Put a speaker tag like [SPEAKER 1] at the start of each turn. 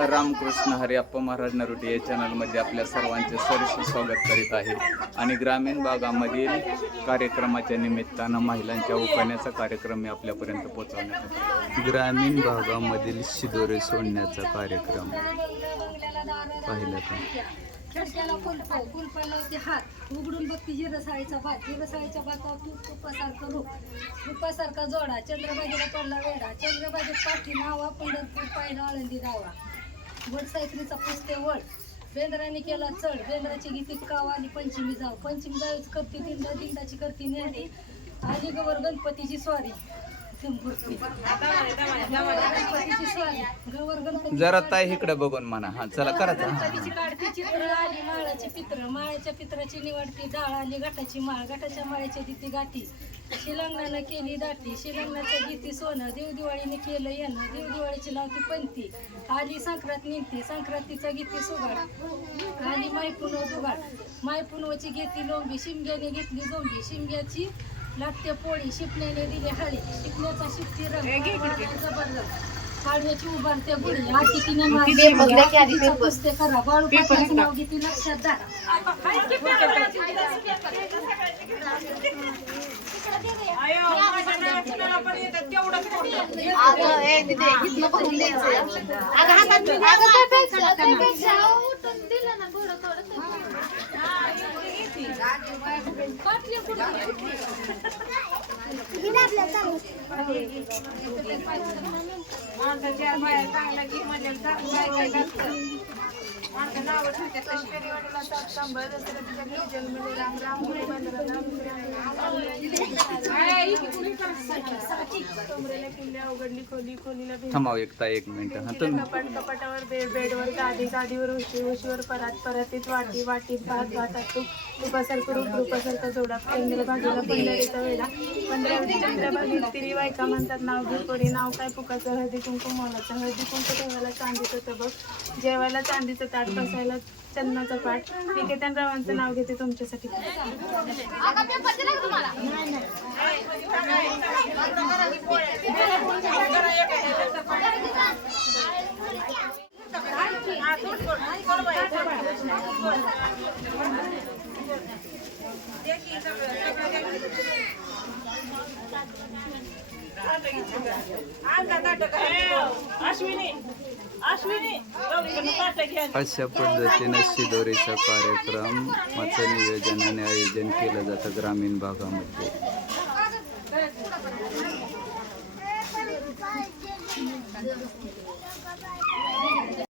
[SPEAKER 1] रामकृष्ण हरी अप्पा महाराज नरोटे या चॅनलमध्ये आपल्या सर्वांचे सरसे स्वागत करीत आहे. आणि ग्रामीण भागामधील कार्यक्रमाच्या निमित्तानं महिलांच्या उपाण्याचा कार्यक्रम मी आपल्यापर्यंत पोहोचवण्यात आला. ग्रामीण भागामधील शिदोरे सोडण्याचा कार्यक्रम. पाहिलं का?
[SPEAKER 2] खिडक्याला कुलप कुलपाला ते हात. उघडून बघती जिरसाळीचा भात. भातावर तुपासारखं रूप रूपासारखा जोडा. चंद्रबागेला पडला वेडा चंद्रबागेत पाठी नावा पंढरपूर पाहिला आळंदी वड वडसायकलीचा पुसते वड बेंद्राने केला चढ. बेंद्राची गीती काव आणि पंचमी जाव. पंचमी जावीच करती दिंडा दिंडाची करती न्यारी आली गवर गणपतीची स्वारी.
[SPEAKER 1] जरा ताई इकडे बघून म्हणा. हा चला करा हा.
[SPEAKER 2] गणपतीची काढती चित्र आली माळाची पित्र. माळ्याच्या पित्राची निवडती डाळ आली गटाची माळ. गटाच्या माळ्याची दिती गाठी. शिलंगणानं केली दाटी. शिलंगणाचं गीती सोनं. देवदिवाळीने केलं येणं. देव दिवाळीची लावती पंथी आली संक्रांत निघते संक्रांतीचा गीती सुगाड. आली मायपुनव दुगाड. मायपुनवची घेतली लोंबी. शिमग्याने घेतली जोंबी शिमग्याची लागते पोळी शिपण्याने दिली हळी. शिपण्याचा शिपती रंग जबरदस्त उभारते गुढी. आठी तिने मारते पुसते करा. बाळू पाटलाचं नाव घेते लक्षात धरा.
[SPEAKER 3] अगं ए दिदे इथलं बघून द्यायचं अगं हातात अगं त्यापेक्षा त्यापेक्षा उठून दिलं ना थोडं थोडं
[SPEAKER 1] थांबाव एक ताई एक मिनिट. हा तुम्ही.
[SPEAKER 4] कपाट कपाटावर बेड बेडवर गादी गादीवर उशी उशीवर परात परातीत वाटी वाटीत भात भातात तूप तुपासारखं रूप रूपासारखं जोडा. चंद्रभागेला पंढरीचा वेळा पंधरावरी चंद्रभागेत तिरी बायका म्हणतात नाव घे कोरी नाव काय पुकाचं हळदी कुंकू मोलाचं. हळदी कुंकू ठेवायला चांदीचं तबक जेवायला चांदीचं ताट बसायला चंदनाचा पाठ. निकेतन रावांचं नाव घेते तुमच्यासाठी.
[SPEAKER 3] अश्विनी.
[SPEAKER 1] अशा पद्धतीनं शिदोरीचा कार्यक्रमाचं नियोजन आणि आयोजन केलं जातं ग्रामीण भागामध्ये.